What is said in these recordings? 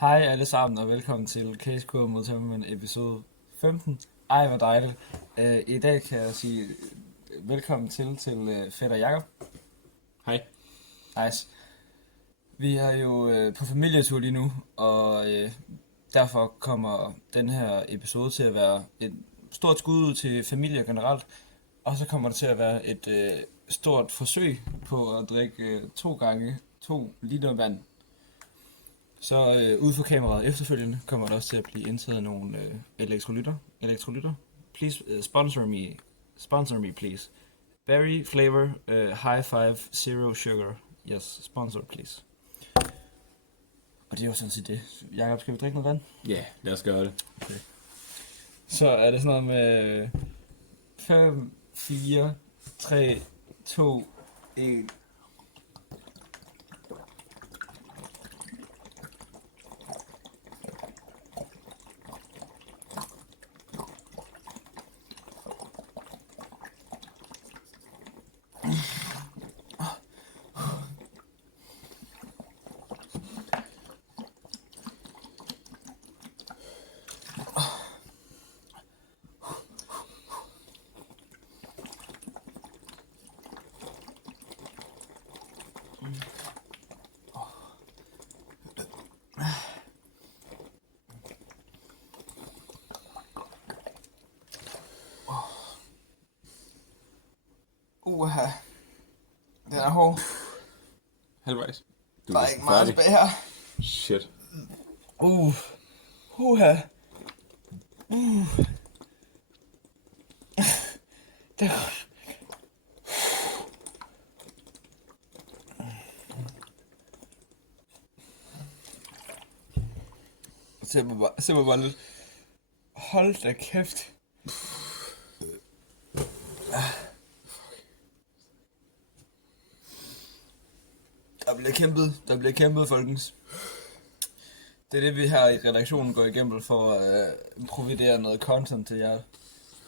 Hej alle sammen og velkommen til CaseQ mod Tømmermænd episode 15. Ej, hvor dejligt. I dag kan jeg sige velkommen til Fætter Jakob. Hej. Nice. Vi er jo på familietur lige nu, og derfor kommer den her episode til at være et stort skud ud til familier generelt. Og så kommer det til at være et stort forsøg på at drikke 2 gange 2 liter vand. Så ude for kameraet efterfølgende kommer der også til at blive indtaget nogle elektrolytter. Please sponsor me please. Berry flavor, high five, zero sugar. Yes, sponsor please. Og det er jo sådan set det. Jakob, skal vi drikke noget vand? Ja, lad os gøre det. Okay. Så er det sådan noget med 5, 4, 3, 2, 1... Den er hård. Halvvejs. Der er ikke meget tilbage her. Shit. Uha. Det Se mig bare lidt. Hold da kæft. Der bliver kæmpet, folkens. Det er det, vi her i redaktionen går igennem for at providere noget content til jer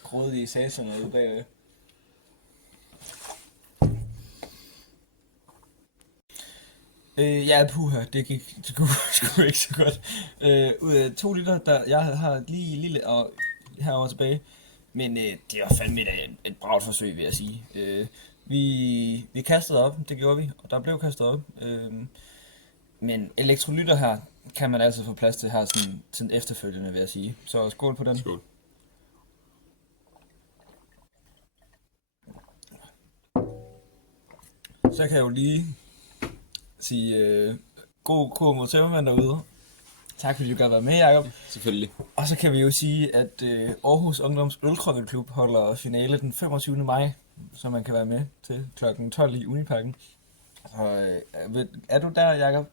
grådige sager ude bagved. Ja, puha, det gik sgu ikke så godt. Ud af 2 liter, der jeg har lige lille og herovre tilbage. Men det var fandme et bragt forsøg, vil jeg sige. Vi kastede op, det gjorde vi, og der blev kastet op. Men elektrolytter her kan man altså få plads til her sådan efterfølgende, vil jeg sige. Så skål på den. Skål. Så kan jeg jo lige sige god mod tømmermænd derude. Tak fordi du gad være med, Jacob. Selvfølgelig. Og så kan vi jo sige, at Aarhus Ungdoms Ølkrokkelklub holder finale den 25. maj, så man kan være med til klokken 12 i Uniparken. Så er du der, Jacob?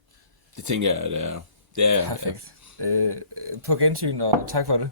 Det tænker jeg, at det er. Perfekt. På gensyn, og tak for det.